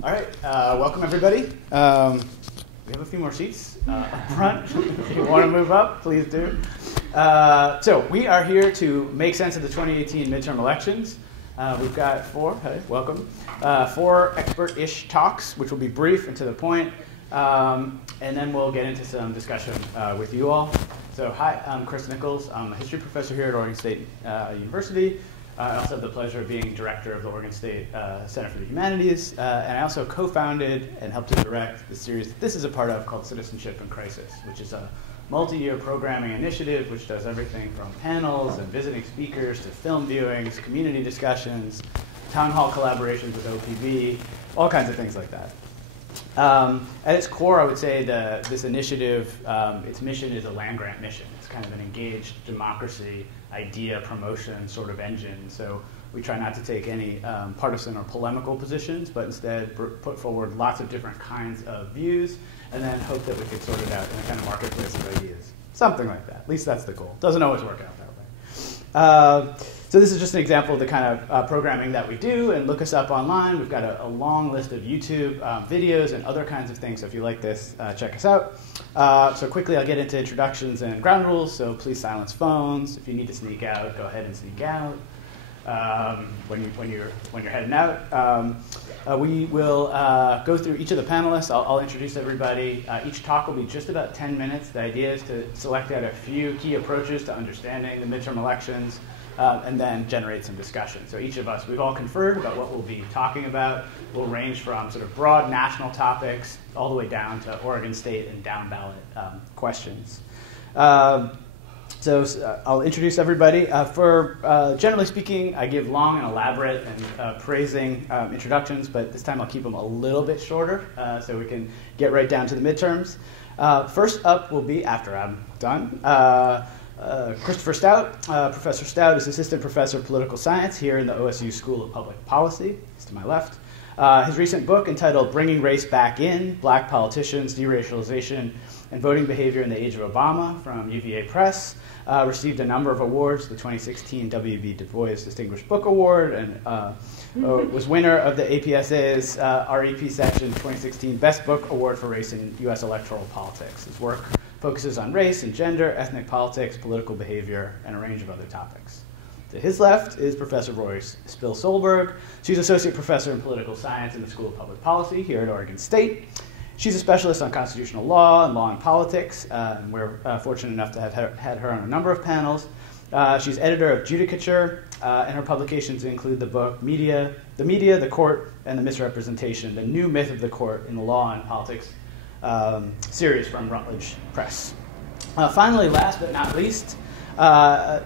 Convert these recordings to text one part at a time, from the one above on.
All right, welcome everybody. We have a few more seats up front. If you want to move up, please do. So we are here to make sense of the 2018 midterm elections. We've got four expert-ish talks, which will be brief and to the point, and then we'll get into some discussion with you all. So hi, I'm Chris Nichols. I'm a history professor here at Oregon State University. I also have the pleasure of being director of the Oregon State Center for the Humanities, and I also co-founded and helped to direct the series that this is a part of called Citizenship in Crisis, which is a multi-year programming initiative which does everything from panels and visiting speakers to film viewings, community discussions, town hall collaborations with OPB, all kinds of things like that. At its core, I would say this initiative, its mission is a land-grant mission. It's kind of an engaged democracy idea promotion sort of engine. So we try not to take any partisan or polemical positions, but instead put forward lots of different kinds of views, and then hope that we could sort it out in a kind of marketplace of ideas. Something like that. At least that's the goal. Doesn't always work out that way. So this is just an example of the kind of programming that we do, and look us up online. We've got a long list of YouTube videos and other kinds of things, so if you like this, check us out. So quickly I'll get into introductions and ground rules, so please silence phones. If you need to sneak out, go ahead and sneak out when you're heading out. We will go through each of the panelists. I'll introduce everybody. Each talk will be just about 10 minutes. The idea is to select out a few key approaches to understanding the midterm elections, and then generate some discussion. So each of us, we've all conferred about what we'll be talking about. We'll range from sort of broad national topics all the way down to Oregon State and down ballot questions. So I'll introduce everybody. Generally speaking, I give long and elaborate and praising introductions, but this time I'll keep them a little bit shorter so we can get right down to the midterms. First up will be, after I'm done, Christopher Stout. Professor Stout is Assistant Professor of Political Science here in the OSU School of Public Policy. He's to my left. His recent book, entitled Bringing Race Back In, Black Politicians, Deracialization, and Voting Behavior in the Age of Obama from UVA Press, received a number of awards, the 2016 W.B. Du Bois Distinguished Book Award, and was winner of the APSA's REP Section 2016 Best Book Award for Race in U.S. Electoral Politics. His work focuses on race and gender, ethnic politics, political behavior, and a range of other topics. To his left is Professor Rorie Solberg. She's Associate Professor in Political Science in the School of Public Policy here at Oregon State. She's a specialist on constitutional law and law and politics, and we're fortunate enough to have had her on a number of panels. She's editor of Judicature, and her publications include the book The Media, the Court, and the Misrepresentation, the New Myth of the Court in the Law and Politics series from Routledge Press. Finally, last but not least,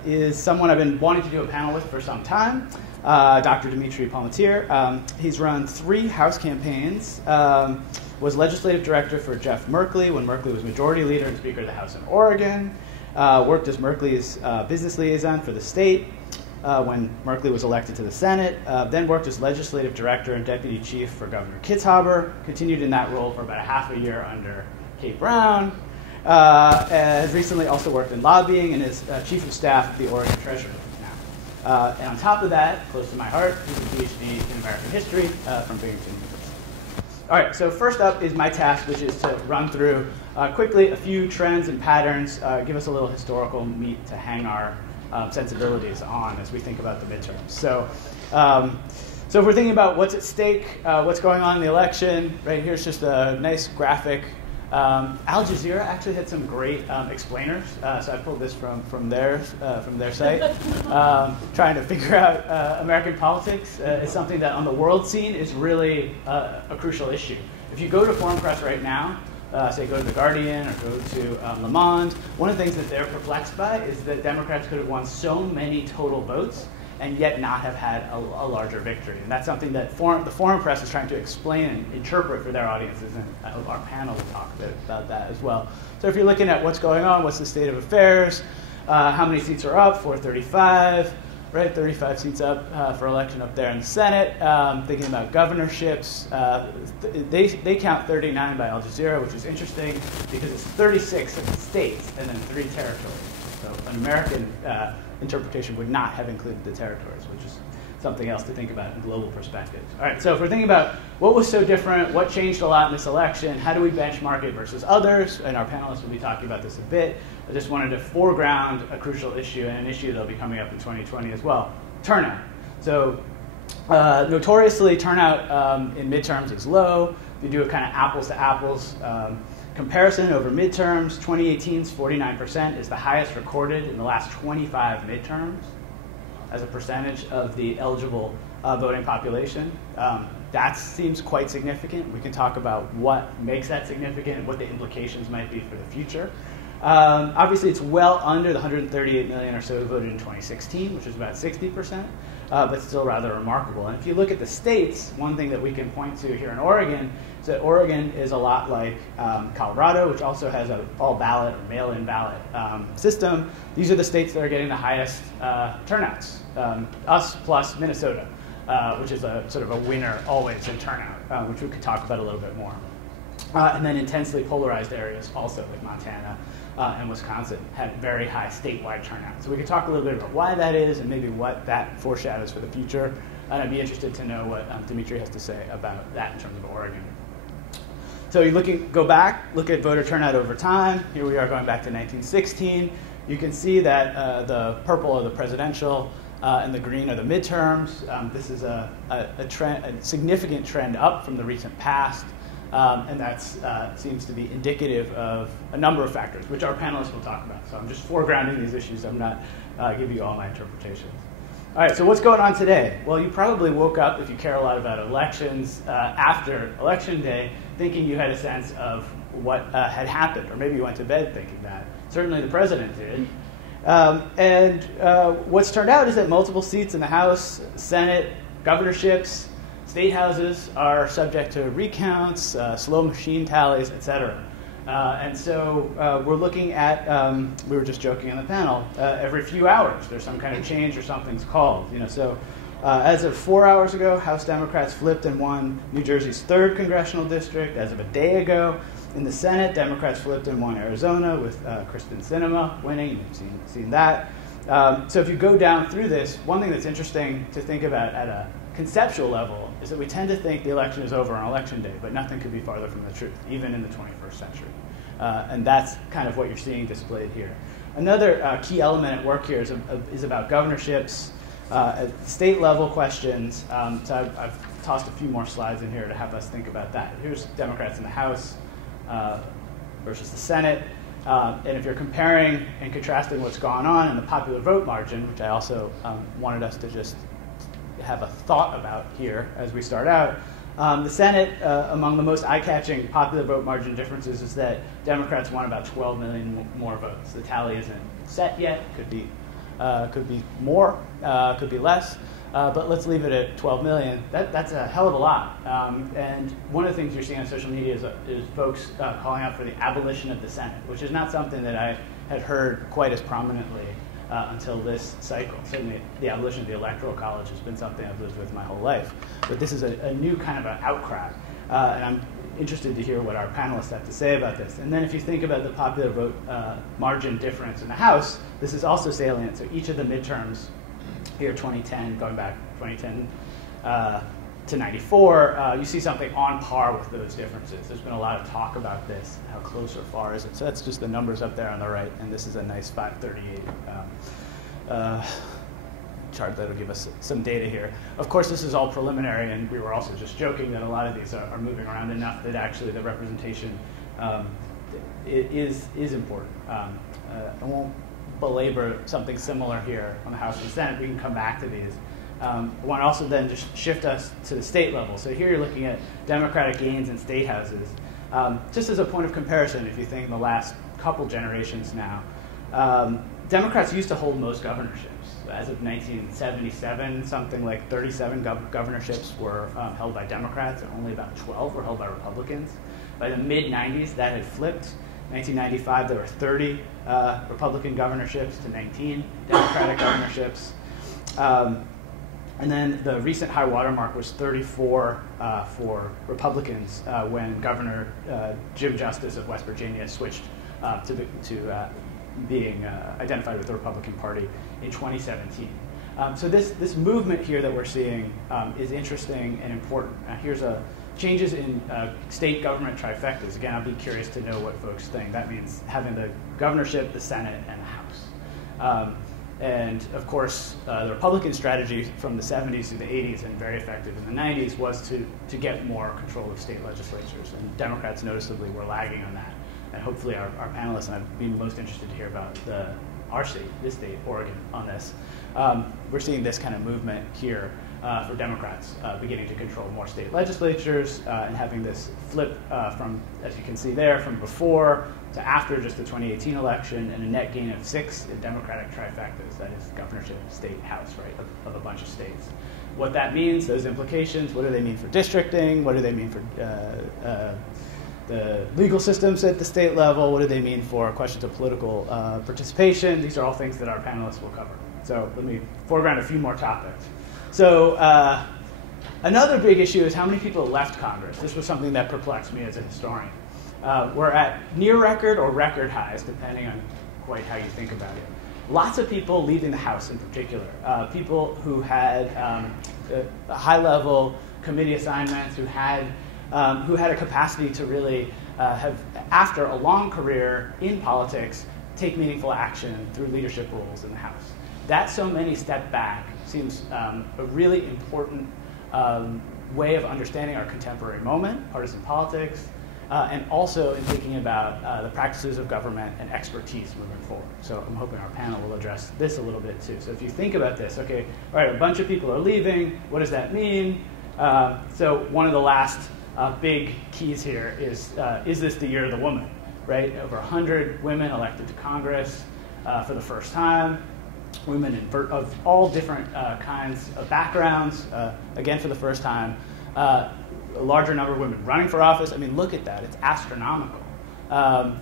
is someone I've been wanting to do a panel with for some time, Dr. Dmitri Palmateer. He's run 3 House campaigns, was legislative director for Jeff Merkley when Merkley was majority leader and Speaker of the House in Oregon, worked as Merkley's business liaison for the state when Merkley was elected to the Senate, then worked as legislative director and deputy chief for Governor Kitzhaber, continued in that role for about a half a year under Kate Brown, and has recently also worked in lobbying and is chief of staff of the Oregon Treasury now. And on top of that, close to my heart, he's a PhD in American history from Binghamton University. All right, so first up is my task, which is to run through quickly a few trends and patterns, give us a little historical meat to hang our sensibilities on as we think about the midterms. So if we're thinking about what's at stake, what's going on in the election, right here's just a nice graphic. Al Jazeera actually had some great explainers, so I pulled this from their site. Trying to figure out American politics is something that on the world scene is really a crucial issue. If you go to foreign press right now, say go to The Guardian or go to Le Monde, one of the things that they're perplexed by is that Democrats could have won so many total votes and yet not have had a larger victory. And that's something that the foreign press is trying to explain and interpret for their audiences, and our panel will talk a bit about that as well. So if you're looking at what's going on, what's the state of affairs, how many seats are up, 435, right, 35 seats up for election up there in the Senate. Thinking about governorships, they count 39 by Al Jazeera, which is interesting because it's 36 of the states and then 3 territories. So an American interpretation would not have included the territories, which is something else to think about in global perspectives. All right, so if we're thinking about what was so different, what changed a lot in this election, how do we benchmark it versus others, and our panelists will be talking about this a bit. I just wanted to foreground a crucial issue and an issue that'll be coming up in 2020 as well, turnout. So notoriously, turnout in midterms is low. If you do a kind of apples to apples comparison over midterms, 2018's 49% is the highest recorded in the last 25 midterms as a percentage of the eligible voting population. That seems quite significant. We can talk about what makes that significant and what the implications might be for the future. Obviously, it's well under the 138 million or so who voted in 2016, which is about 60%, but still rather remarkable. And if you look at the states, one thing that we can point to here in Oregon is that Oregon is a lot like Colorado, which also has an all-ballot or mail-in ballot system. These are the states that are getting the highest turnouts, us plus Minnesota, which is a sort of a winner always in turnout, which we could talk about a little bit more. And then intensely polarized areas also, like Montana and Wisconsin, had very high statewide turnout. So we could talk a little bit about why that is and maybe what that foreshadows for the future. And I'd be interested to know what Dmitri has to say about that in terms of Oregon. So you go back, look at voter turnout over time. Here we are going back to 1916. You can see that the purple are the presidential and the green are the midterms. This is a significant trend up from the recent past. And that seems to be indicative of a number of factors, which our panelists will talk about. So I'm just foregrounding these issues. I'm not giving you all my interpretations. All right, so what's going on today? Well, you probably woke up, if you care a lot about elections, after Election Day, thinking you had a sense of what had happened, or maybe you went to bed thinking that. Certainly the president did. And what's turned out is that multiple seats in the House, Senate, governorships, state houses are subject to recounts, slow machine tallies, et cetera. And so we're looking at, we were just joking on the panel, every few hours there's some kind of change or something's called. So as of 4 hours ago, House Democrats flipped and won New Jersey's 3rd congressional district. As of a day ago, in the Senate, Democrats flipped and won Arizona with Kristen Sinema winning. You've seen that. So if you go down through this, one thing that's interesting to think about at a conceptual level is that we tend to think the election is over on Election Day, but nothing could be farther from the truth, even in the 21st century. And that's kind of what you're seeing displayed here. Another key element at work here is about governorships, at state level questions. So I've tossed a few more slides in here to have us think about that. Here's Democrats in the House versus the Senate. And if you're comparing and contrasting what's gone on in the popular vote margin, which I also wanted us to just have a thought about here as we start out, the Senate, among the most eye-catching popular vote margin differences is that Democrats won about 12 million more votes. The tally isn't set yet. Could be more, could be less. But let's leave it at 12 million. That's a hell of a lot. And one of the things you're seeing on social media is folks calling out for the abolition of the Senate, which is not something that I had heard quite as prominently until this cycle. Certainly the abolition of the Electoral College has been something I've lived with my whole life. But this is a new kind of an outcry. And I'm interested to hear what our panelists have to say about this. And then if you think about the popular vote margin difference in the House, this is also salient. So each of the midterms here, 2010, going back 2010 to 94, you see something on par with those differences. There's been a lot of talk about this, how close or far is it. So that's just the numbers up there on the right, and this is a nice 538 chart that'll give us some data here. Of course, this is all preliminary, and we were also just joking that a lot of these are moving around enough that actually the representation is important. I won't belabor something similar here on the House and Senate. We can come back to these. I want to also then just shift us to the state level. So here you're looking at Democratic gains in state houses. Just as a point of comparison, if you think in the last couple generations now, Democrats used to hold most governorships. As of 1977, something like 37 governorships were held by Democrats, and only about 12 were held by Republicans. By the mid-90s, that had flipped. 1995, there were 30 Republican governorships to 19 Democratic governorships. And then the recent high water mark was 34 for Republicans when Governor Jim Justice of West Virginia switched to being identified with the Republican Party in 2017. So this movement here that we're seeing is interesting and important. Here's changes in state government trifectas. Again, I'd be curious to know what folks think. That means having the governorship, the Senate, and the House. And of course, the Republican strategy from the 70s to the 80s and very effective in the 90s was to get more control of state legislatures. And Democrats noticeably were lagging on that. And hopefully our panelists, and I'd be most interested to hear about our state, this state, Oregon, on this. We're seeing this kind of movement here for Democrats beginning to control more state legislatures and having this flip from, as you can see there, from before to after just the 2018 election, and a net gain of 6 in Democratic trifectas, that is governorship, state, House, right, of a bunch of states. What that means, those implications, what do they mean for districting, what do they mean for the legal systems at the state level, what do they mean for questions of political participation? These are all things that our panelists will cover. So let me foreground a few more topics. So another big issue is how many people left Congress. This was something that perplexed me as a historian. We're at near record or record highs, depending on quite how you think about it. Lots of people leaving the House in particular. People who had high-level committee assignments, who had a capacity to really have, after a long career in politics, take meaningful action through leadership roles in the House. That so many step back seems a really important way of understanding our contemporary moment, partisan politics, and also in thinking about the practices of government and expertise moving forward. So I'm hoping our panel will address this a little bit too. So if you think about this, okay, all right, a bunch of people are leaving. What does that mean? So one of the last big keys here is this the year of the woman, right? Over 100 women elected to Congress for the first time. Women of all different kinds of backgrounds, again for the first time. A larger number of women running for office. I mean, look at that. It's astronomical.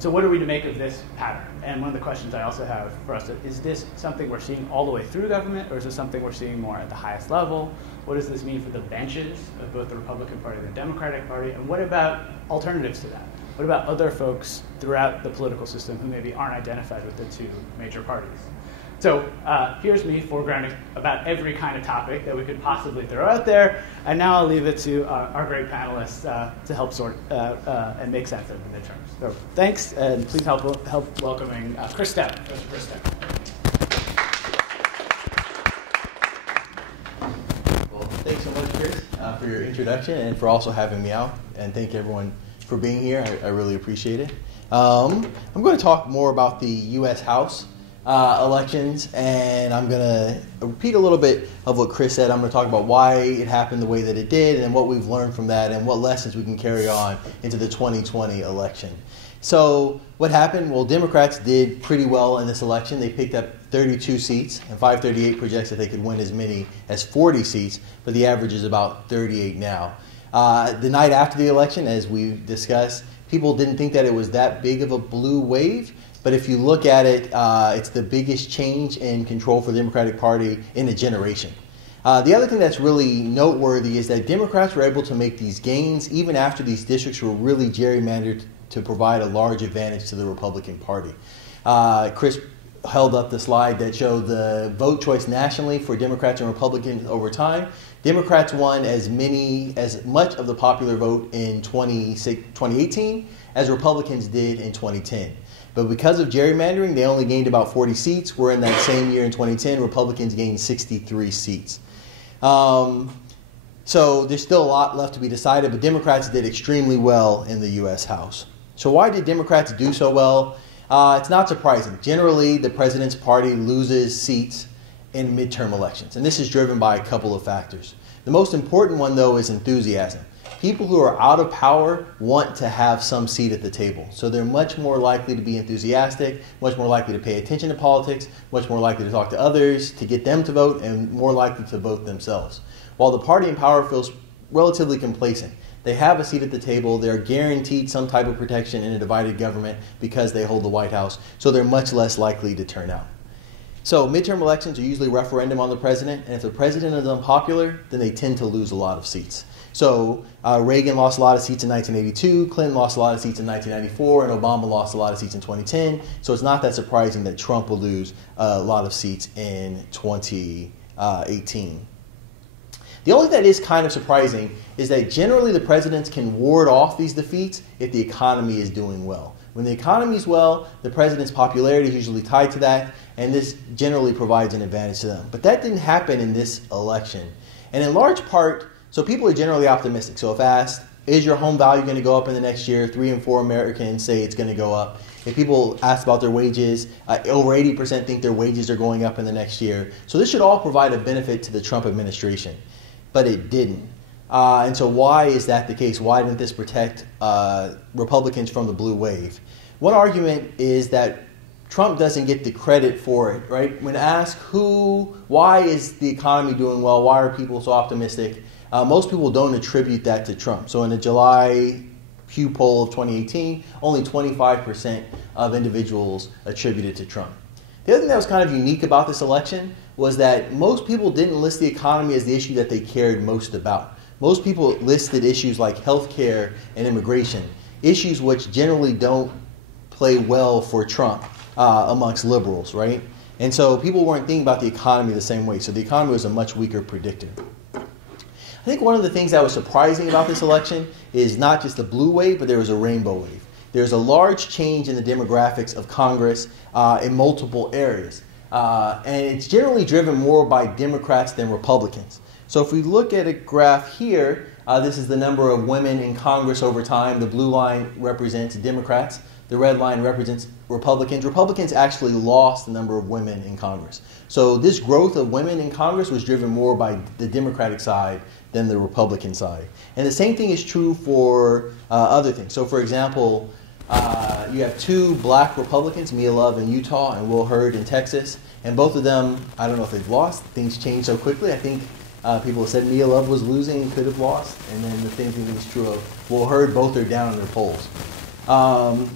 So what are we to make of this pattern? And one of the questions I also have for us is this something we're seeing all the way through government, or is this something we're seeing more at the highest level? What does this mean for the benches of both the Republican Party and the Democratic Party? And what about alternatives to that? What about other folks throughout the political system who maybe aren't identified with the two major parties? So here's me foregrounding about every kind of topic that we could possibly throw out there. And now I'll leave it to our great panelists to help sort and make sense of the midterms. So thanks, and please help welcoming Chris Stout. Chris Stout. Well, thanks so much, Chris, for your introduction and for also having me out. And thank everyone for being here. I really appreciate it. I'm going to talk more about the U.S. House elections, and I'm going to repeat a little bit of what Chris said. I'm going to talk about why it happened the way that it did and what we've learned from that and what lessons we can carry on into the 2020 election. So what happened? Well, Democrats did pretty well in this election. They picked up 32 seats, and 538 projects that they could win as many as 40 seats, but the average is about 38 now. The night after the election, as we discussed, people didn't think that it was that big of a blue wave. But if you look at it, it's the biggest change in control for the Democratic Party in a generation. The other thing that's really noteworthy is that Democrats were able to make these gains even after these districts were really gerrymandered to provide a large advantage to the Republican Party. Chris held up the slide that showed the vote choice nationally for Democrats and Republicans over time. Democrats won as much of the popular vote in 2018 as Republicans did in 2010. But because of gerrymandering, they only gained about 40 seats, where in that same year in 2010, Republicans gained 63 seats. So there's still a lot left to be decided, but Democrats did extremely well in the U.S. House. So why did Democrats do so well? It's not surprising. Generally, the president's party loses seats in midterm elections, and this is driven by a couple of factors. The most important one, though, is enthusiasm. People who are out of power want to have some seat at the table. So they're much more likely to be enthusiastic, much more likely to pay attention to politics, much more likely to talk to others, to get them to vote, and more likely to vote themselves. While the party in power feels relatively complacent. They have a seat at the table. They're guaranteed some type of protection in a divided government because they hold the White House. So they're much less likely to turn out. So midterm elections are usually a referendum on the president. And if the president is unpopular, then they tend to lose a lot of seats. So Reagan lost a lot of seats in 1982, Clinton lost a lot of seats in 1994, and Obama lost a lot of seats in 2010. So it's not that surprising that Trump will lose a lot of seats in 2020. 2018. The only thing that is kind of surprising is that generally the presidents can ward off these defeats if the economy is doing well. When the economy is well, the president's popularity is usually tied to that, and this generally provides an advantage to them. But that didn't happen in this election. And in large part, so people are generally optimistic. So if asked, is your home value going to go up in the next year? 3 in 4 Americans say it's going to go up. If people ask about their wages, over 80% think their wages are going up in the next year. So this should all provide a benefit to the Trump administration. But it didn't. And so why is that the case? Why didn't this protect Republicans from the blue wave? One argument is that Trump doesn't get the credit for it, right? When asked why is the economy doing well, why are people so optimistic, most people don't attribute that to Trump. So in the July Pew poll of 2018, only 25% of individuals attributed to Trump. The other thing that was kind of unique about this election was that most people didn't list the economy as the issue that they cared most about. Most people listed issues like healthcare and immigration, issues which generally don't play well for Trump amongst liberals, right? And so people weren't thinking about the economy the same way. So the economy was a much weaker predictor. I think one of the things that was surprising about this election is not just the blue wave, but there was a rainbow wave. There's a large change in the demographics of Congress in multiple areas. And it's generally driven more by Democrats than Republicans. So if we look at a graph here, this is the number of women in Congress over time. The blue line represents Democrats. The red line represents Republicans. Republicans actually lost the number of women in Congress. So this growth of women in Congress was driven more by the Democratic side than the Republican side. And the same thing is true for other things. So for example, you have 2 black Republicans, Mia Love in Utah and Will Hurd in Texas. And both of them, I don't know if they've lost. Things change so quickly. I think people have said Mia Love was losing and could have lost. And then the same thing is true of Will Hurd. Both are down in their polls.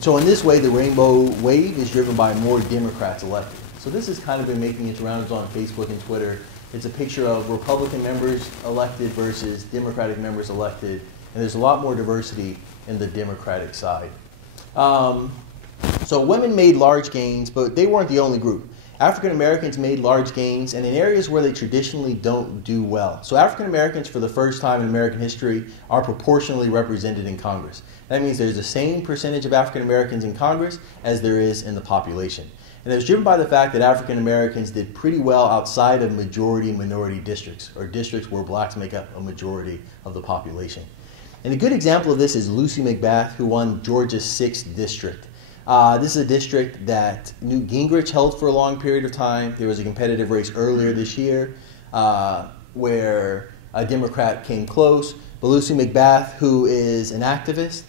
So in this way, the rainbow wave is driven by more Democrats elected. So this has kind of been making its rounds on Facebook and Twitter. It's a picture of Republican members elected versus Democratic members elected. And there's a lot more diversity in the Democratic side. So women made large gains, but they weren't the only group. African Americans made large gains, and in areas where they traditionally don't do well. So African Americans, for the first time in American history, are proportionally represented in Congress. That means there's the same percentage of African Americans in Congress as there is in the population. And it was driven by the fact that African Americans did pretty well outside of majority-minority districts, or districts where blacks make up a majority of the population. And a good example of this is Lucy McBath, who won Georgia's 6th district. This is a district that Newt Gingrich held for a long period of time. There was a competitive race earlier this year where a Democrat came close. But Lucy McBath, who is an activist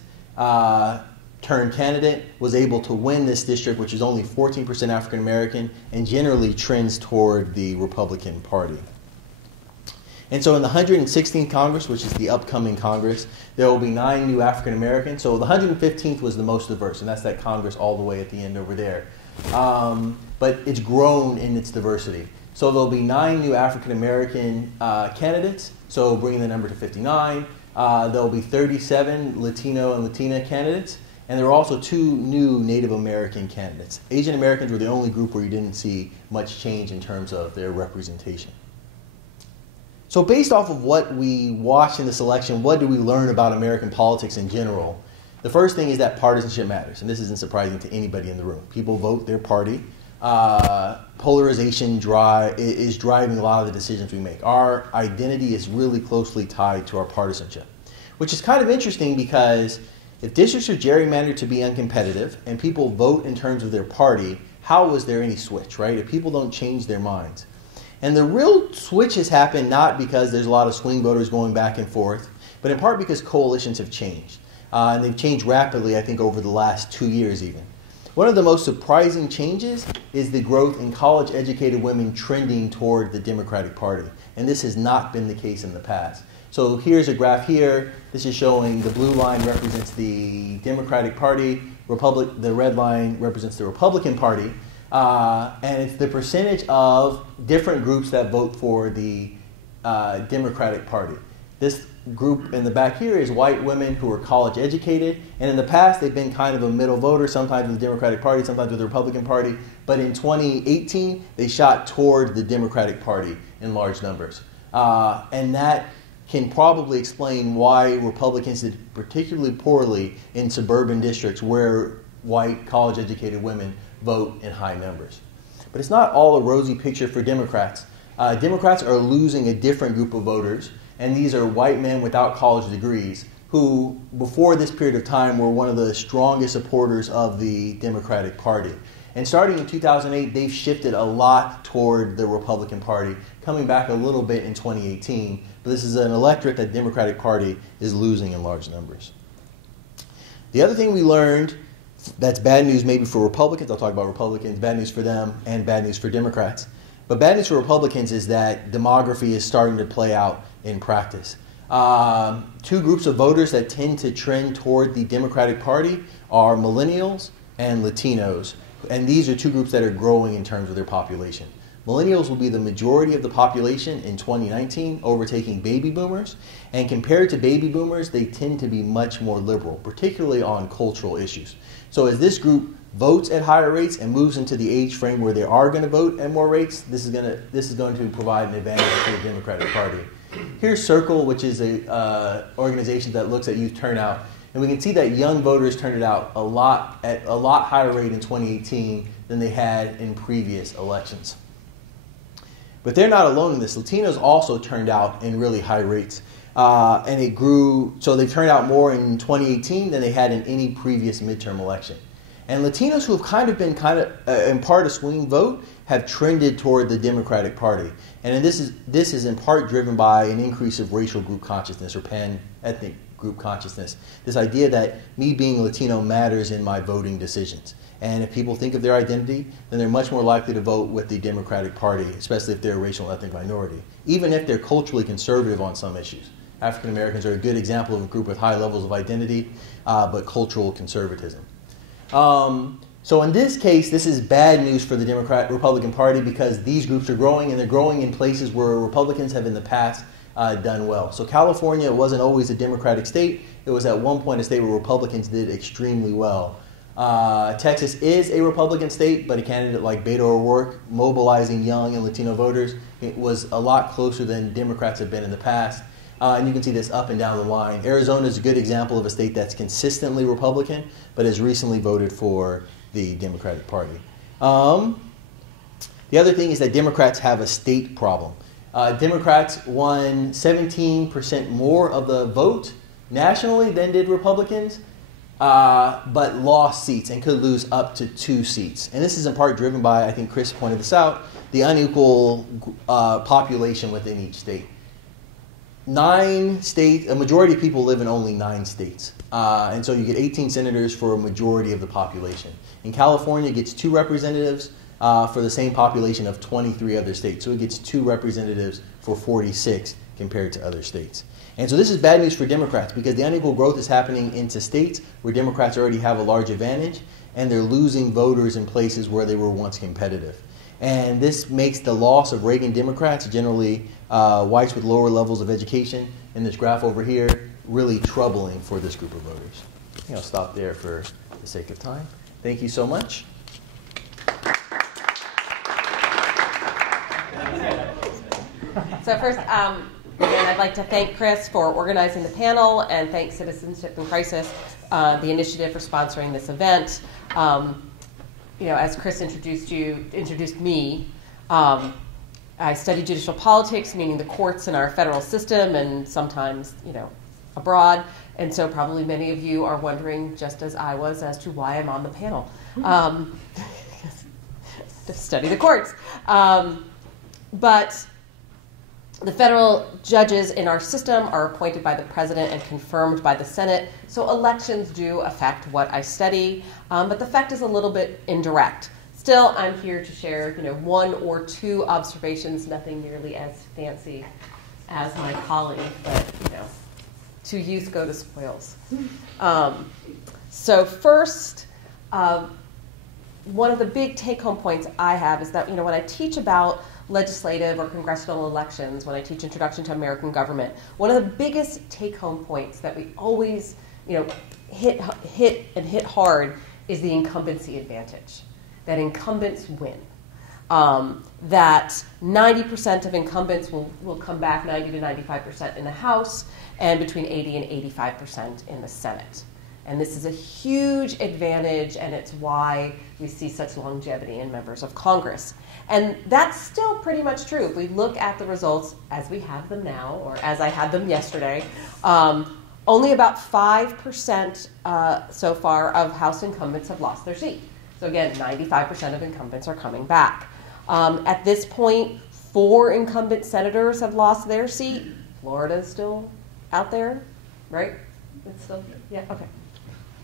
turned candidate, was able to win this district, which is only 14% African American and generally trends toward the Republican Party. And so in the 116th Congress, which is the upcoming Congress, there will be 9 new African Americans. So the 115th was the most diverse, and that's that Congress all the way at the end over there. But it's grown in its diversity. So there'll be 9 new African American candidates, so bringing the number to 59. There'll be 37 Latino and Latina candidates, and there are also 2 new Native American candidates. Asian Americans were the only group where you didn't see much change in terms of their representation. So based off of what we watched in this election, what do we learn about American politics in general? The first thing is that partisanship matters, and this isn't surprising to anybody in the room. People vote their party. Polarization is driving a lot of the decisions we make. Our identity is really closely tied to our partisanship, which is kind of interesting because if districts are gerrymandered to be uncompetitive and people vote in terms of their party, how is there any switch, right? If people don't change their minds. And the real switch has happened not because there's a lot of swing voters going back and forth, but in part because coalitions have changed. And they've changed rapidly, I think, over the last 2 years even. One of the most surprising changes is the growth in college-educated women trending toward the Democratic Party. And this has not been the case in the past. So here's a graph here. This is showing the blue line represents the Democratic Party. The red line represents the Republican Party. And it's the percentage of different groups that vote for the Democratic Party. This group in the back here is white women who are college educated, and in the past they've been kind of a middle voter, sometimes with the Democratic Party, sometimes with the Republican Party, but in 2018 they shot toward the Democratic Party in large numbers. And that can probably explain why Republicans did particularly poorly in suburban districts where white college educated women vote in high numbers. But it's not all a rosy picture for Democrats. Democrats are losing a different group of voters, and these are white men without college degrees who, before this period of time, were one of the strongest supporters of the Democratic Party. And starting in 2008, they've shifted a lot toward the Republican Party, coming back a little bit in 2018. But this is an electorate that the Democratic Party is losing in large numbers. The other thing we learned that's bad news maybe for Republicans, I'll talk about Republicans, bad news for them, and bad news for Democrats. But bad news for Republicans is that demography is starting to play out in practice. Two groups of voters that tend to trend toward the Democratic Party are Millennials and Latinos. And these are two groups that are growing in terms of their population. Millennials will be the majority of the population in 2019, overtaking baby boomers. And compared to baby boomers, they tend to be much more liberal, particularly on cultural issues. So as this group votes at higher rates and moves into the age frame where they are going to vote at more rates, this is going to provide an advantage for the Democratic Party. Here's Circle, which is an organization that looks at youth turnout. And we can see that young voters turned out at a lot higher rate in 2018 than they had in previous elections. But they're not alone in this. Latinos also turned out in really high rates. And it grew, so they turned out more in 2018 than they had in any previous midterm election. And Latinos who have been in part a swing vote have trended toward the Democratic Party. And this is in part driven by an increase of racial group consciousness or pan-ethnic group consciousness. This idea that me being Latino matters in my voting decisions. And if people think of their identity, then they're much more likely to vote with the Democratic Party, especially if they're a racial and ethnic minority, even if they're culturally conservative on some issues. African Americans are a good example of a group with high levels of identity, but cultural conservatism. So in this case, this is bad news for the Republican Party because these groups are growing, and they're growing in places where Republicans have in the past done well. So California wasn't always a Democratic state. It was at one point a state where Republicans did extremely well. Texas is a Republican state, but a candidate like Beto O'Rourke, mobilizing young and Latino voters, it was a lot closer than Democrats have been in the past. And you can see this up and down the line. Arizona is a good example of a state that's consistently Republican, but has recently voted for the Democratic Party. The other thing is that Democrats have a state problem. Democrats won 17% more of the vote nationally than did Republicans, but lost seats and could lose up to 2 seats. And this is in part driven by, I think Chris pointed this out, the unequal population within each state. 9 states, a majority of people live in only 9 states. And so you get 18 senators for a majority of the population. In California, it gets 2 representatives for the same population of 23 other states. So it gets 2 representatives for 46 compared to other states. And so this is bad news for Democrats because the unequal growth is happening into states where Democrats already have a large advantage, and they're losing voters in places where they were once competitive. And this makes the loss of Reagan Democrats, generally whites with lower levels of education, in this graph over here, really troubling for this group of voters. I think I'll stop there for the sake of time. Thank you so much. So first, again, I'd like to thank Chris for organizing the panel and thank Citizenship in Crisis, the initiative for sponsoring this event. As Chris introduced me, I study judicial politics, meaning the courts in our federal system and sometimes, abroad. And so probably many of you are wondering, just as I was, as to why I'm on the panel. To study the courts. But the federal judges in our system are appointed by the president and confirmed by the Senate. So elections do affect what I study, but the effect is a little bit indirect. Still, I'm here to share, 1 or 2 observations, nothing nearly as fancy as my colleague, but, to youth go to spoils. So first, one of the big take-home points I have is that, when I teach about legislative or congressional elections, when I teach Introduction to American Government, one of the biggest take-home points that we always, hit hard is the incumbency advantage, that incumbents win. That 90% of incumbents will come back, 90 to 95% in the House, and between 80 and 85% in the Senate. And this is a huge advantage, and it's why we see such longevity in members of Congress. And that's still pretty much true. If we look at the results as we have them now, or as I had them yesterday, only about 5% so far of House incumbents have lost their seat. So again, 95% of incumbents are coming back. At this point, 4 incumbent senators have lost their seat. Florida's still out there, right? It's still, yeah, okay.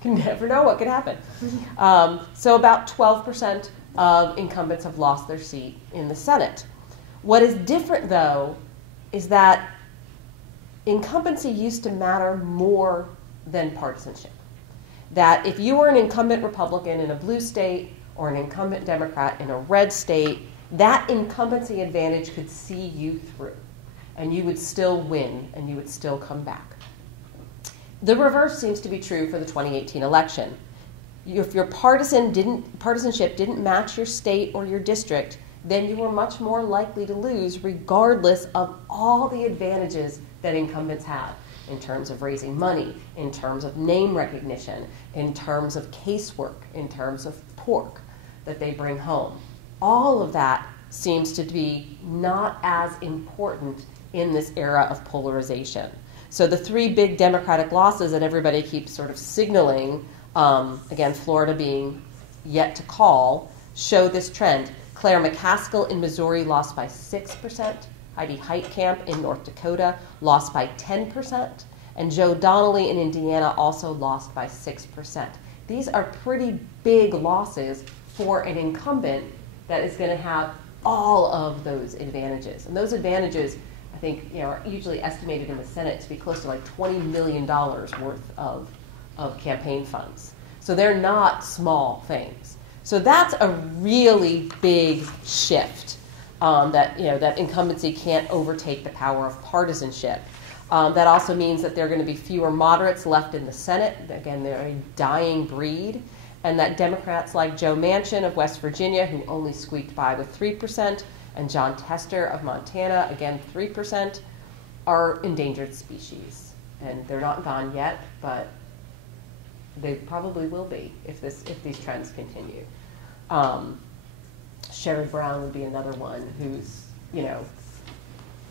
You never know what could happen. So about 12% of incumbents have lost their seat in the Senate. What is different, though, is that incumbency used to matter more than partisanship. That if you were an incumbent Republican in a blue state or an incumbent Democrat in a red state, that incumbency advantage could see you through, and you would still win, and you would still come back. The reverse seems to be true for the 2018 election. If your partisanship didn't match your state or your district, then you were much more likely to lose regardless of all the advantages that incumbents have in terms of raising money, in terms of name recognition, in terms of casework, in terms of pork that they bring home. All of that seems to be not as important in this era of polarization. So the 3 big Democratic losses that everybody keeps sort of signaling, again, Florida being yet to call, show this trend. Claire McCaskill in Missouri lost by 6%. Heidi Heitkamp in North Dakota lost by 10%. And Joe Donnelly in Indiana also lost by 6%. These are pretty big losses for an incumbent that is going to have all of those advantages. And those advantages, I think, are usually estimated in the Senate to be close to like $20 million worth of campaign funds. So they're not small things. So that's a really big shift, that incumbency can't overtake the power of partisanship. That also means that there are going to be fewer moderates left in the Senate. Again, they're a dying breed. And that Democrats like Joe Manchin of West Virginia, who only squeaked by with 3%, and John Tester of Montana, again 3%, are endangered species. And they're not gone yet, but they probably will be if these trends continue. Sherrod Brown would be another one who's,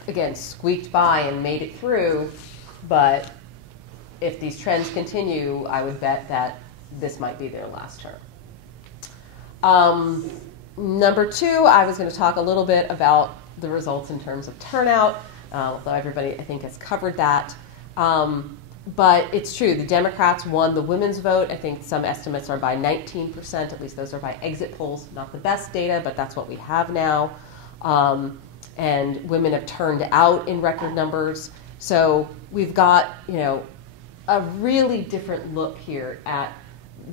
again, squeaked by and made it through, but if these trends continue, I would bet that this might be their last term. Number 2, I was going to talk a little bit about the results in terms of turnout, although everybody, I think, has covered that. But it's true, the Democrats won the women's vote. I think some estimates are by 19%, at least those are by exit polls. Not the best data, but that's what we have now. And women have turned out in record numbers. So we've got, a really different look here at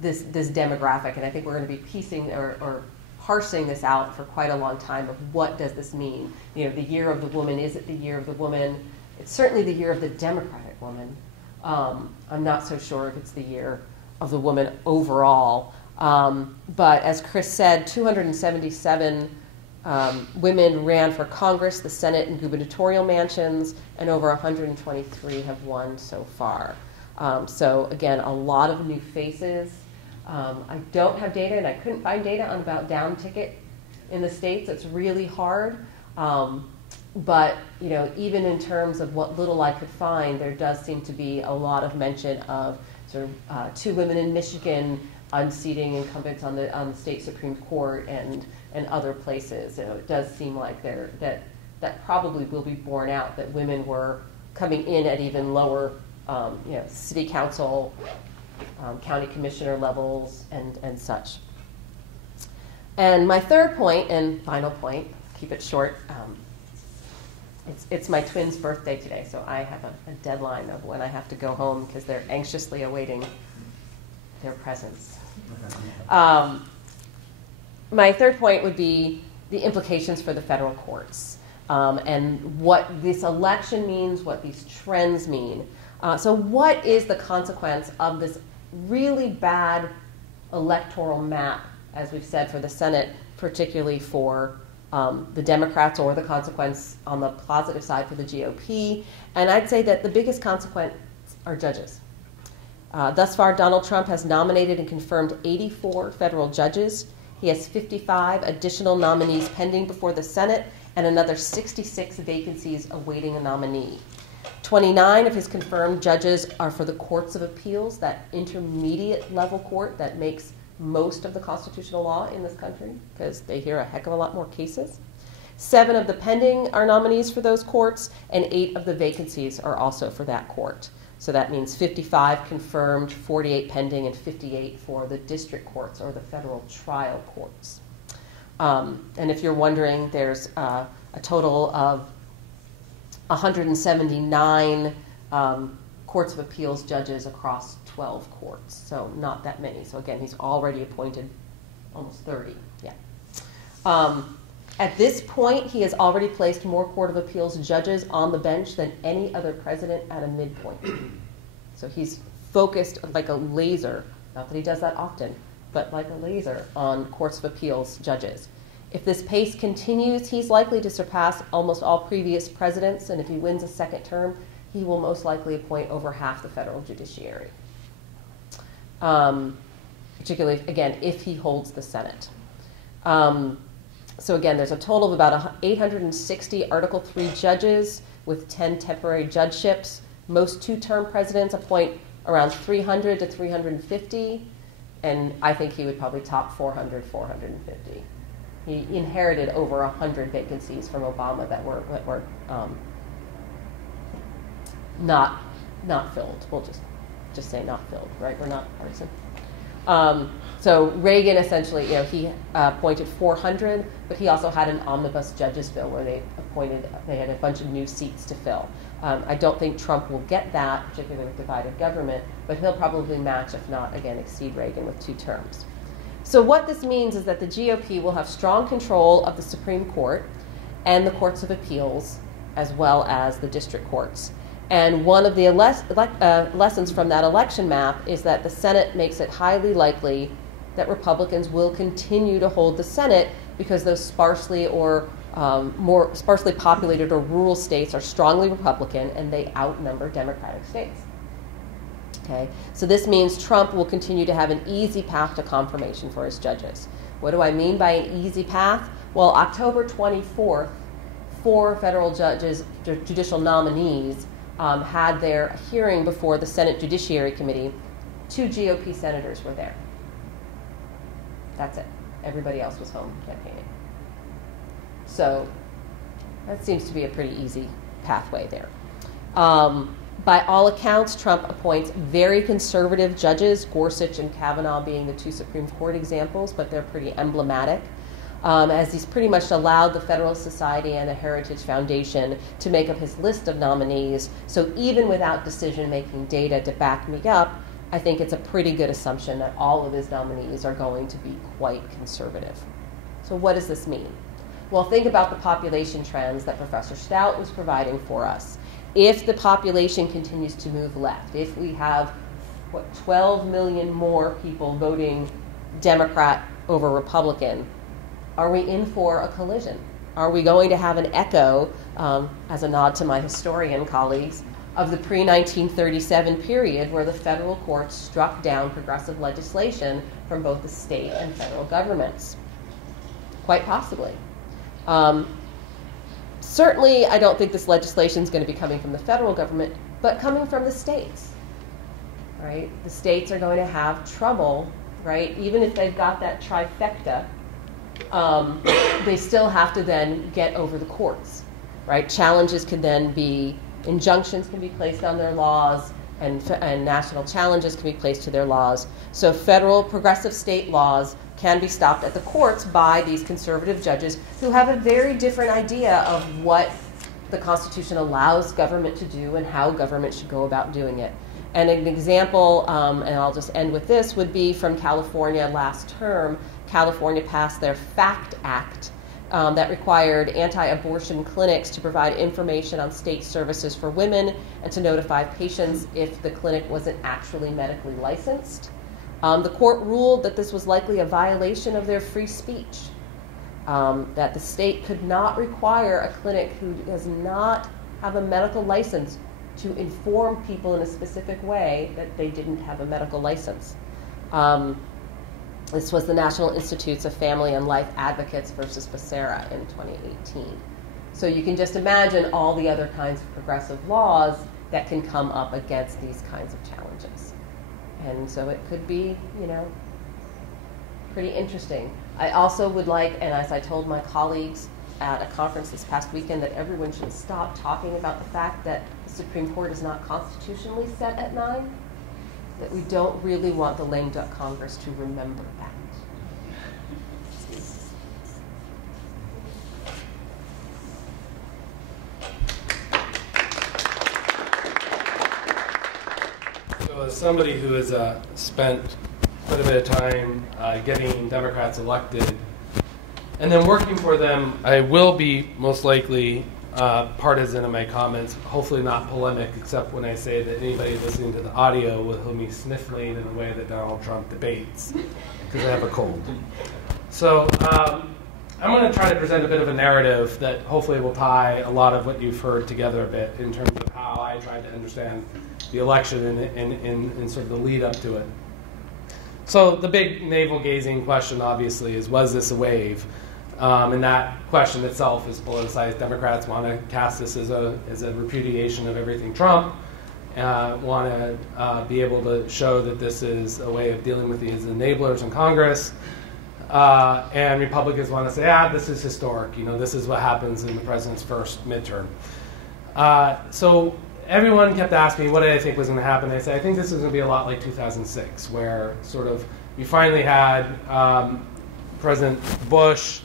this demographic, and I think we're going to be piecing or parsing this out for quite a long time of what does this mean. The year of the woman, is it the year of the woman? It's certainly the year of the Democratic woman. I'm not so sure if it's the year of the woman overall. But as Chris said, 277 women ran for Congress, the Senate, and gubernatorial mansions, and over 123 have won so far. So again, a lot of new faces. I don't have data, and I couldn't find data on about down ticket in the states. It's really hard. But even in terms of what little I could find, there does seem to be a lot of mention of sort of 2 women in Michigan unseating incumbents on the state Supreme Court and other places. It does seem like that probably will be borne out, that women were coming in at even lower city council, county commissioner levels, and such. And my third point and final point, keep it short, it's my twins' birthday today, so I have a deadline of when I have to go home because they're anxiously awaiting their presents. My third point would be the implications for the federal courts and what this election means, what these trends mean. So what is the consequence of this really bad electoral map, as we've said, for the Senate, particularly for the Democrats, or the consequence on the positive side for the GOP? And I'd say that the biggest consequence are judges. Thus far, Donald Trump has nominated and confirmed 84 federal judges. He has 55 additional nominees pending before the Senate and another 66 vacancies awaiting a nominee. 29 of his confirmed judges are for the courts of appeals, that intermediate level court that makes most of the constitutional law in this country, because they hear a heck of a lot more cases. 7 of the pending are nominees for those courts, and 8 of the vacancies are also for that court. So that means 55 confirmed, 48 pending, and 58 for the district courts or the federal trial courts. And if you're wondering, there's a total of 179 courts of appeals judges across 12 courts, so not that many. So again, he's already appointed almost 30. Yeah. At this point, he has already placed more Court of Appeals judges on the bench than any other president at a midpoint. So he's focused like a laser, not that he does that often, but like a laser on Courts of Appeals judges. If this pace continues, he's likely to surpass almost all previous presidents, and if he wins a second term, he will most likely appoint over half the federal judiciary. Particularly, again, if he holds the Senate. So again, there's a total of about 860 Article III judges with 10 temporary judgeships. Most two-term presidents appoint around 300 to 350, and I think he would probably top 400, 450. He inherited over 100 vacancies from Obama that were not filled. We'll just say not filled, right? We're not partisan. So Reagan essentially, he appointed 400, but he also had an omnibus judges bill where they had a bunch of new seats to fill. I don't think Trump will get that, particularly with divided government, but he'll probably match, if not, again, exceed Reagan with 2 terms. So what this means is that the GOP will have strong control of the Supreme Court and the courts of appeals, as well as the district courts. And one of the lessons from that election map is that the Senate makes it highly likely that Republicans will continue to hold the Senate because those sparsely or more sparsely populated or rural states are strongly Republican and they outnumber Democratic states. Okay, so this means Trump will continue to have an easy path to confirmation for his judges. What do I mean by an easy path? Well, October 24th, 4 federal judges, judicial nominees, had their hearing before the Senate Judiciary Committee. 2 GOP senators were there. That's it. Everybody else was home campaigning. So that seems to be a pretty easy pathway there. By all accounts, Trump appoints very conservative judges, Gorsuch and Kavanaugh being the 2 Supreme Court examples, but they're pretty emblematic. As he's pretty much allowed the Federalist Society and the Heritage Foundation to make up his list of nominees. So even without decision-making data to back me up, I think it's a pretty good assumption that all of his nominees are going to be quite conservative. So what does this mean? Well, think about the population trends that Professor Stout was providing for us. If the population continues to move left, if we have, 12 million more people voting Democrat over Republican, are we in for a collision? Are we going to have an echo, as a nod to my historian colleagues, of the pre-1937 period where the federal courts struck down progressive legislation from both the state and federal governments? Quite possibly. Certainly, I don't think this legislation is going to be coming from the federal government, but coming from the states, right? The states are going to have trouble, right? Even if they've got that trifecta, they still have to then get over the courts, right? Challenges can then be, injunctions can be placed on their laws, and national challenges can be placed to their laws. So federal progressive state laws can be stopped at the courts by these conservative judges who have a very different idea of what the Constitution allows government to do and how government should go about doing it. And an example, and I'll just end with this, would be from California last term. California passed their FACT Act that required anti-abortion clinics to provide information on state services for women and to notify patients if the clinic wasn't actually medically licensed. The court ruled that this was likely a violation of their free speech, that the state could not require a clinic who does not have a medical license to inform people in a specific way that they didn't have a medical license. This was the National Institutes of Family and Life Advocates versus Becerra in 2018. So you can just imagine all the other kinds of progressive laws that can come up against these kinds of challenges. And so it could be, pretty interesting. I also would like, and as I told my colleagues at a conference this past weekend, that everyone should stop talking about the fact that the Supreme Court is not constitutionally set at 9, that we don't really want the lame duck Congress to remember that. So as somebody who has spent quite a bit of time getting Democrats elected and then working for them, I will be most likely partisan in my comments, hopefully not polemic, except when I say that anybody listening to the audio will hear me sniffling in the way that Donald Trump debates, because I have a cold. So I'm going to try to present a bit of a narrative that hopefully will tie a lot of what you've heard together a bit in terms of how I tried to understand the election and sort of the lead up to it. So the big navel-gazing question, obviously, is, was this a wave? And that question itself is politicized. Democrats want to cast this as a repudiation of everything Trump, want to be able to show that this is a way of dealing with these enablers in Congress. And Republicans want to say, this is historic. This is what happens in the president's first midterm. So everyone kept asking me what did I think was going to happen. I said, I think this is going to be a lot like 2006, where sort of you finally had President Bush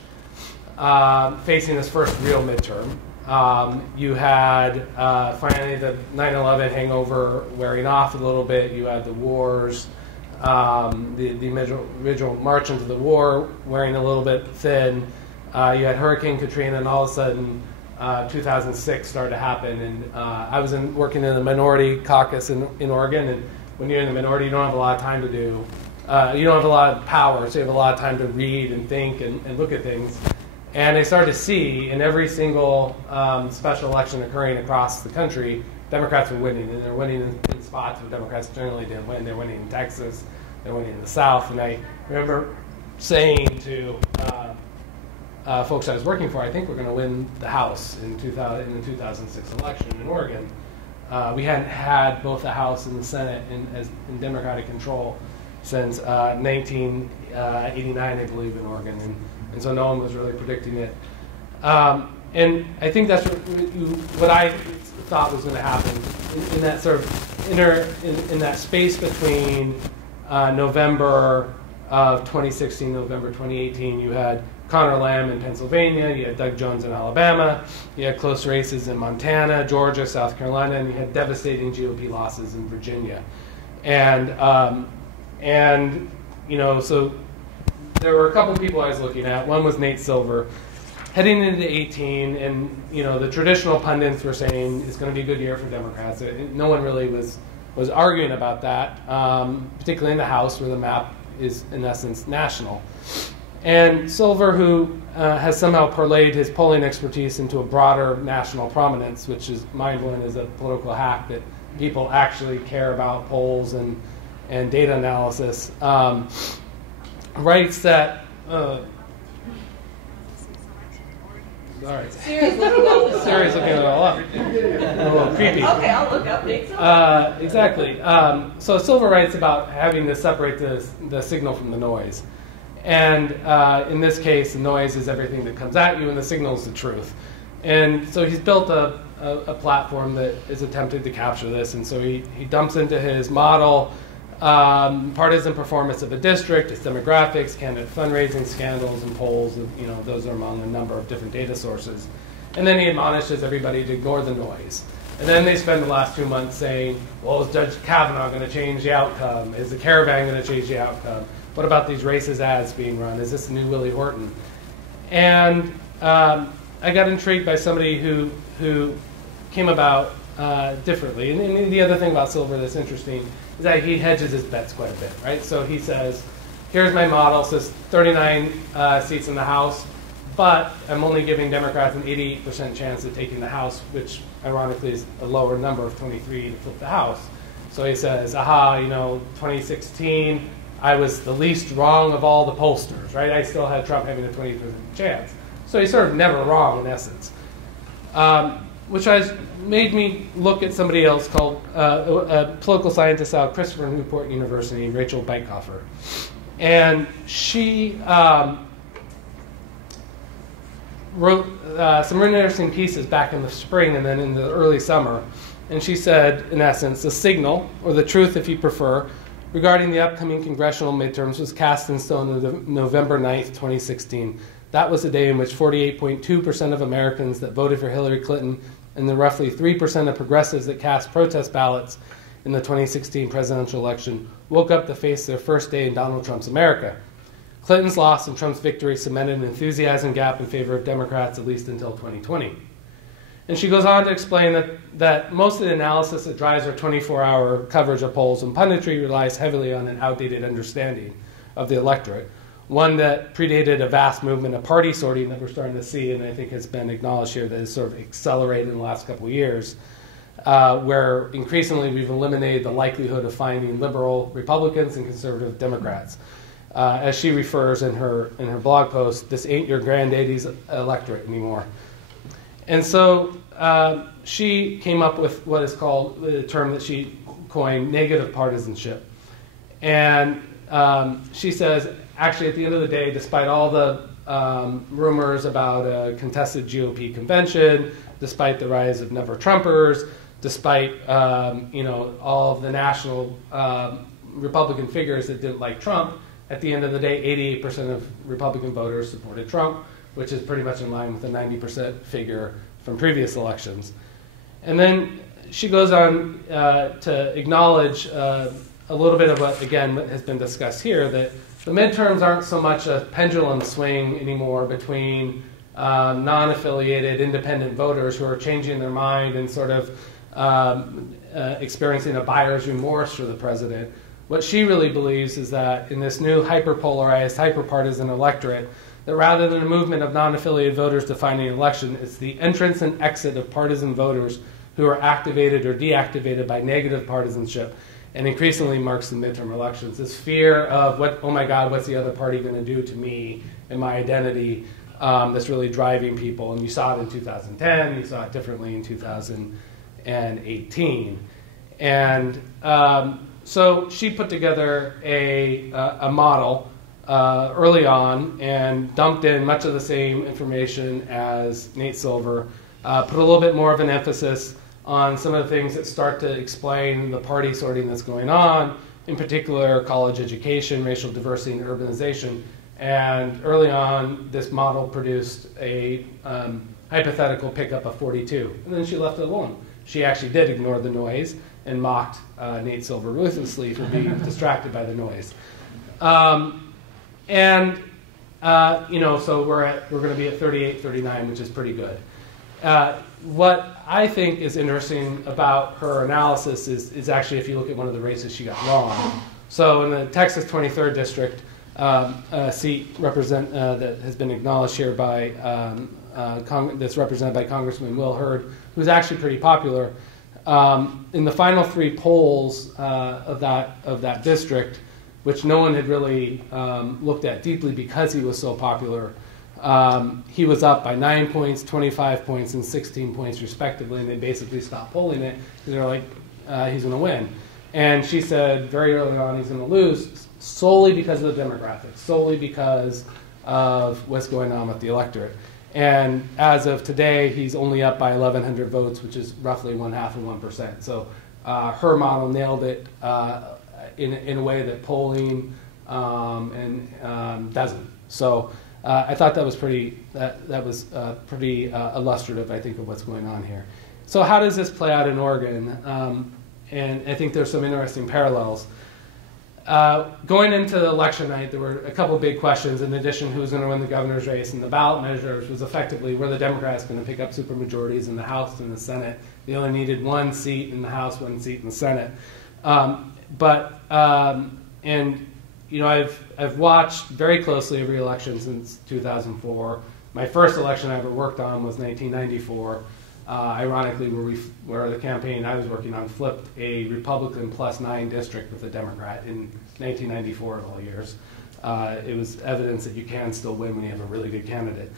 facing his first real midterm. You had finally the 9/11 hangover wearing off a little bit. You had the wars, the original march into the war wearing a little bit thin. You had Hurricane Katrina, and all of a sudden 2006 started to happen. And I was working in the minority caucus in Oregon, and when you're in the minority, you don't have a lot of time to do. You don't have a lot of power, so you have a lot of time to read and think and look at things. And they started to see in every single special election occurring across the country, Democrats were winning, and they're winning in spots where Democrats generally didn't win. They're winning in Texas, they're winning in the South. And I remember saying to folks I was working for, I think we're going to win the House in the 2006 election in Oregon. We hadn't had both the House and the Senate in Democratic control since 1989, I believe, in Oregon. And so no one was really predicting it. And I think that's what I thought was going to happen in that sort of in that space between November of 2016, November 2018. You had Conor Lamb in Pennsylvania, you had Doug Jones in Alabama, you had close races in Montana, Georgia, South Carolina, and you had devastating GOP losses in Virginia. And so there were a couple of people I was looking at. One was Nate Silver. Heading into 18, and the traditional pundits were saying it's going to be a good year for Democrats. No one really was arguing about that, particularly in the House, where the map is, in essence, national. And Silver, who has somehow parlayed his polling expertise into a broader national prominence, which is mind-blowing as a political hack that people actually care about polls and data analysis, writes that... all right. Siri's looking all this up. Siri's looking it all up. A little creepy. Okay, I'll look up Nate. Exactly. So Silver writes about having to separate the signal from the noise. And in this case, the noise is everything that comes at you, and the signal is the truth. And so he's built a platform that is attempting to capture this. And so he dumps into his model partisan performance of a district, its demographics, candidate fundraising, scandals, and polls. And, those are among a number of different data sources. And then he admonishes everybody to ignore the noise. And then they spend the last 2 months saying, well, is Judge Kavanaugh going to change the outcome? Is the caravan going to change the outcome? What about these racist ads being run? Is this the new Willie Horton? And I got intrigued by somebody who came about differently. And the other thing about Solberg that's interesting is that he hedges his bets quite a bit, right? So he says, here's my model, says 39 seats in the House, but I'm only giving Democrats an 88% chance of taking the House, which ironically is a lower number of 23 to flip the House. So he says, aha, 2016, I was the least wrong of all the pollsters, right? I still had Trump having a 20% chance. So he's sort of never wrong in essence. Which made me look at somebody else called a political scientist out of Christopher Newport University, Rachel Beithofer. And she wrote some really interesting pieces back in the spring and then in the early summer. And she said, in essence, the signal, or the truth if you prefer, regarding the upcoming congressional midterms was cast in stone on November 9th, 2016. That was the day in which 48.2% of Americans that voted for Hillary Clinton and the roughly 3% of progressives that cast protest ballots in the 2016 presidential election woke up to face their first day in Donald Trump's America. Clinton's loss and Trump's victory cemented an enthusiasm gap in favor of Democrats at least until 2020. And she goes on to explain that most of the analysis that drives our 24-hour coverage of polls and punditry relies heavily on an outdated understanding of the electorate, one that predated a vast movement of party sorting that we're starting to see, and I think has been acknowledged here, that has sort of accelerated in the last couple of years, where increasingly we've eliminated the likelihood of finding liberal Republicans and conservative Democrats. As she refers in her blog post, this ain't your granddaddy's electorate anymore. And so she came up with what is called the term that she coined, negative partisanship. And she says, actually, at the end of the day, despite all the rumors about a contested GOP convention, despite the rise of Never Trumpers, despite all of the national Republican figures that didn't like Trump, at the end of the day, 88% of Republican voters supported Trump, which is pretty much in line with the 90% figure from previous elections. And then she goes on to acknowledge a little bit of what has been discussed here, that the midterms aren't so much a pendulum swing anymore between non-affiliated independent voters who are changing their mind and sort of experiencing a buyer's remorse for the president. What she really believes is that in this new hyper-polarized, hyper-partisan electorate, that rather than a movement of non-affiliated voters defining an election, it's the entrance and exit of partisan voters who are activated or deactivated by negative partisanship, and increasingly marks the midterm elections. This fear of, oh my God, what's the other party going to do to me and my identity, that's really driving people. And you saw it in 2010, you saw it differently in 2018. And so she put together a model early on and dumped in much of the same information as Nate Silver, put a little bit more of an emphasis on some of the things that start to explain the party sorting that's going on, in particular college education, racial diversity, and urbanization. And early on, this model produced a hypothetical pickup of 42. And then she left it alone. She actually did ignore the noise and mocked Nate Silver ruthlessly for being distracted by the noise. So we're going to be at 38, 39, which is pretty good. What I think is interesting about her analysis is actually if you look at one of the races she got wrong. So in the Texas 23rd District, a seat that has been acknowledged here by that's represented by Congressman Will Hurd, who's actually pretty popular. In the final three polls of that district, which no one had really looked at deeply because he was so popular, he was up by 9 points, 25 points, and 16 points respectively, and they basically stopped polling it because they're like, he's going to win. And she said very early on he's going to lose solely because of the demographics, solely because of what's going on with the electorate. And as of today, he's only up by 1,100 votes, which is roughly 0.5%. So her model nailed it in a way that polling doesn't. So I thought that was pretty illustrative, I think, of what's going on here. So how does this play out in Oregon? And I think there's some interesting parallels. going into the election night, there were a couple big questions in addition to who's going to win the governor's race, and the ballot measures was effectively were the Democrats going to pick up supermajorities in the House and the Senate. They only needed 1 seat in the House, 1 seat in the Senate. And you know, I've watched very closely every election since 2004. My first election I ever worked on was 1994. Ironically, where the campaign I was working on flipped a Republican +9 district with a Democrat in 1994 of all years. It was evidence that you can still win when you have a really good candidate.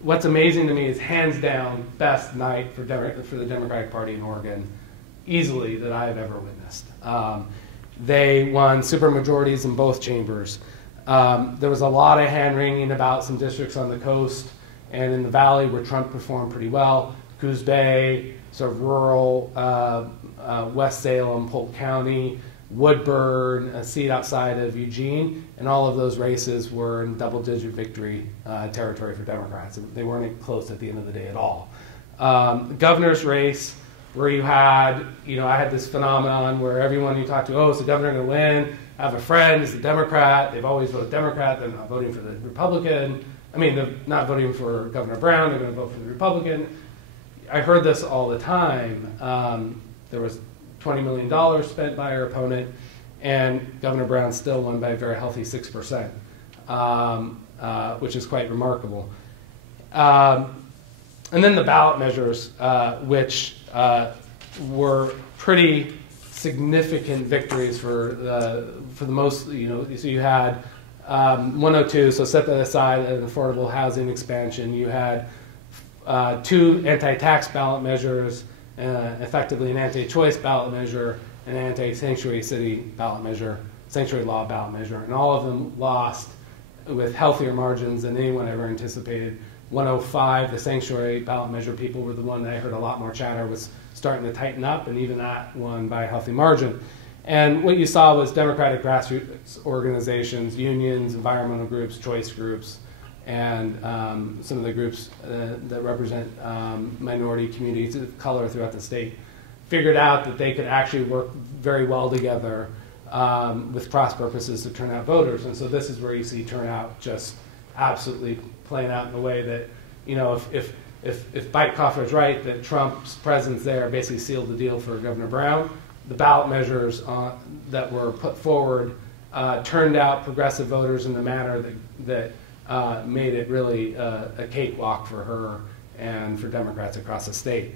What's amazing to me is hands down best night for the Democratic Party in Oregon, easily, that I've ever witnessed. They won supermajorities in both chambers. There was a lot of hand-wringing about some districts on the coast and in the valley where Trump performed pretty well. Coos Bay, sort of rural West Salem, Polk County, Woodburn, a seat outside of Eugene, and all of those races were in double-digit victory territory for Democrats. They weren't close at the end of the day at all. The governor's race, where you had, you know, I had this phenomenon where everyone you talk to, oh, is the governor going to win? I have a friend who's a Democrat. They've always voted Democrat. They're not voting for the Republican. I mean, they're not voting for Governor Brown. They're going to vote for the Republican. I heard this all the time. There was $20 million spent by our opponent, and Governor Brown still won by a very healthy 6%, which is quite remarkable. And then the ballot measures, which were pretty significant victories for the most, you know, so you had 102, so set that aside, an affordable housing expansion. You had 2 anti-tax ballot measures, effectively an anti-choice ballot measure, an anti-sanctuary city ballot measure, sanctuary law ballot measure, and all of them lost with healthier margins than anyone ever anticipated. 105, the sanctuary ballot measure, people were the one that I heard a lot more chatter was starting to tighten up, and even that won by a healthy margin. And what you saw was Democratic grassroots organizations, unions, environmental groups, choice groups, and some of the groups that represent minority communities of color throughout the state figured out that they could actually work very well together with cross purposes to turn out voters. And so this is where you see turnout just absolutely playing out in a way that, you know, if Bytkoff is right that Trump's presence there basically sealed the deal for Governor Brown, the ballot measures that were put forward turned out progressive voters in the manner that made it really a cakewalk for her and for Democrats across the state.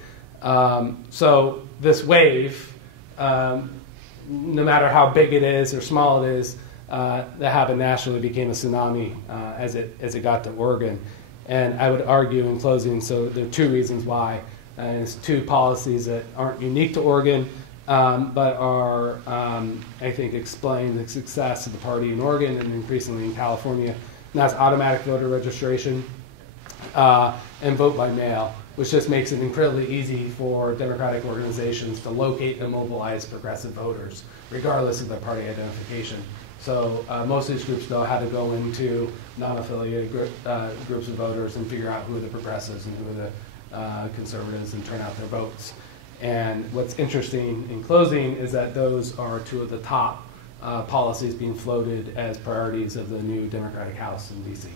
So this wave, no matter how big it is or small it is, that happened nationally became a tsunami as it got to Oregon. And I would argue in closing, so there are 2 reasons why. And it's 2 policies that aren't unique to Oregon, but are, I think, explain the success of the party in Oregon and increasingly in California. And that's automatic voter registration and vote by mail, which just makes it incredibly easy for Democratic organizations to locate and mobilize progressive voters, regardless of their party identification. So most of these groups know how to go into non-affiliated groups of voters and figure out who are the progressives and who are the conservatives and turn out their votes. And what's interesting in closing is that those are 2 of the top policies being floated as priorities of the new Democratic House in D.C.